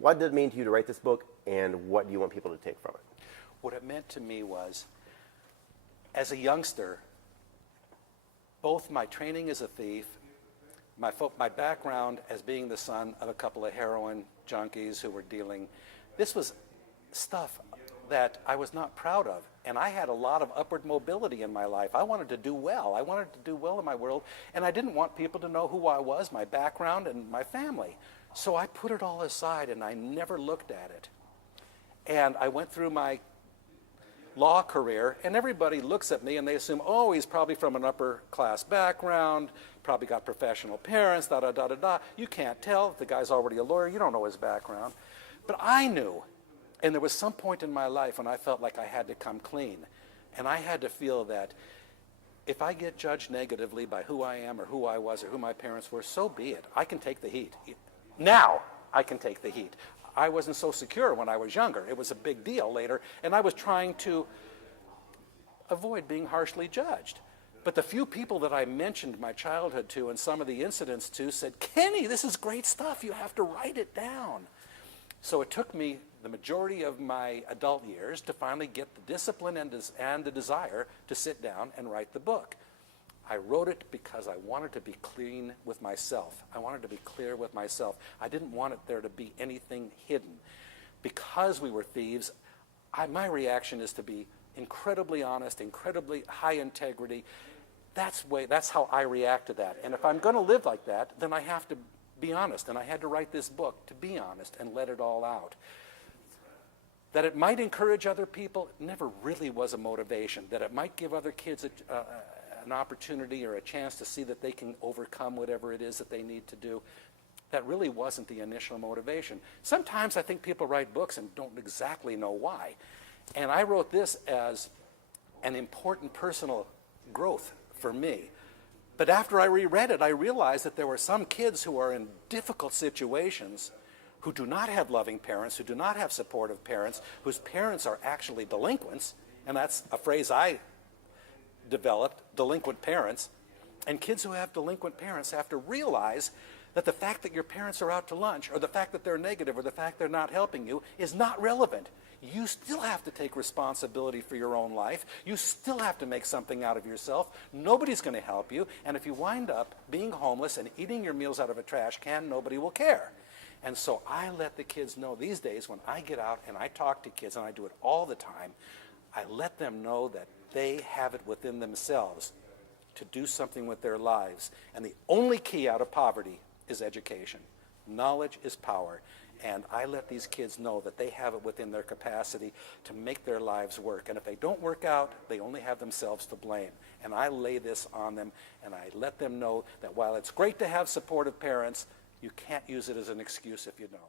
what did it mean to you to write this book, and what do you want people to take from it? What it meant to me was, as a youngster, both my training as a thief, my background as being the son of a couple of heroin junkies who were dealing, this was stuff that I was not proud of. And I had a lot of upward mobility in my life. I wanted to do well. I wanted to do well in my world, and I didn't want people to know who I was, my background, and my family. So I put it all aside, and I never looked at it. And I went through my law career, and everybody looks at me and they assume, oh, he's probably from an upper class background, probably got professional parents, da-da-da-da-da. You can't tell. The guy's already a lawyer. You don't know his background. But I knew. And there was some point in my life when I felt like I had to come clean. And I had to feel that if I get judged negatively by who I am or who I was or who my parents were, so be it. I can take the heat. Now I can take the heat. I wasn't so secure when I was younger. It was a big deal later, and I was trying to avoid being harshly judged. But the few people that I mentioned my childhood to and some of the incidents to said, Kenny, this is great stuff. You have to write it down. So it took me the majority of my adult years to finally get the discipline and the desire to sit down and write the book. I wrote it because I wanted to be clean with myself. I wanted to be clear with myself. I didn't want there to be anything hidden. Because we were thieves, my reaction is to be incredibly honest, incredibly high integrity. That's how I react to that. And if I'm going to live like that, then I have to be honest. And I had to write this book to be honest and let it all out. That it might encourage other people never really was a motivation. That it might give other kids an opportunity or a chance to see that they can overcome whatever it is that they need to do. That really wasn't the initial motivation. Sometimes I think people write books and don't exactly know why. And I wrote this as an important personal growth for me. But after I reread it, I realized that there were some kids who are in difficult situations who do not have loving parents, who do not have supportive parents, whose parents are actually delinquents, and that's a phrase I developed, delinquent parents. And kids who have delinquent parents have to realize that the fact that your parents are out to lunch, or the fact that they're negative, or the fact they're not helping you is not relevant. You still have to take responsibility for your own life. You still have to make something out of yourself. Nobody's going to help you. And if you wind up being homeless and eating your meals out of a trash can, nobody will care. And so I let the kids know these days when I get out and I talk to kids, and I do it all the time, I let them know that they have it within themselves to do something with their lives. And the only key out of poverty is education. Knowledge is power. And I let these kids know that they have it within their capacity to make their lives work. And if they don't work out, they only have themselves to blame. And I lay this on them, and I let them know that while it's great to have supportive parents, you can't use it as an excuse if you don't.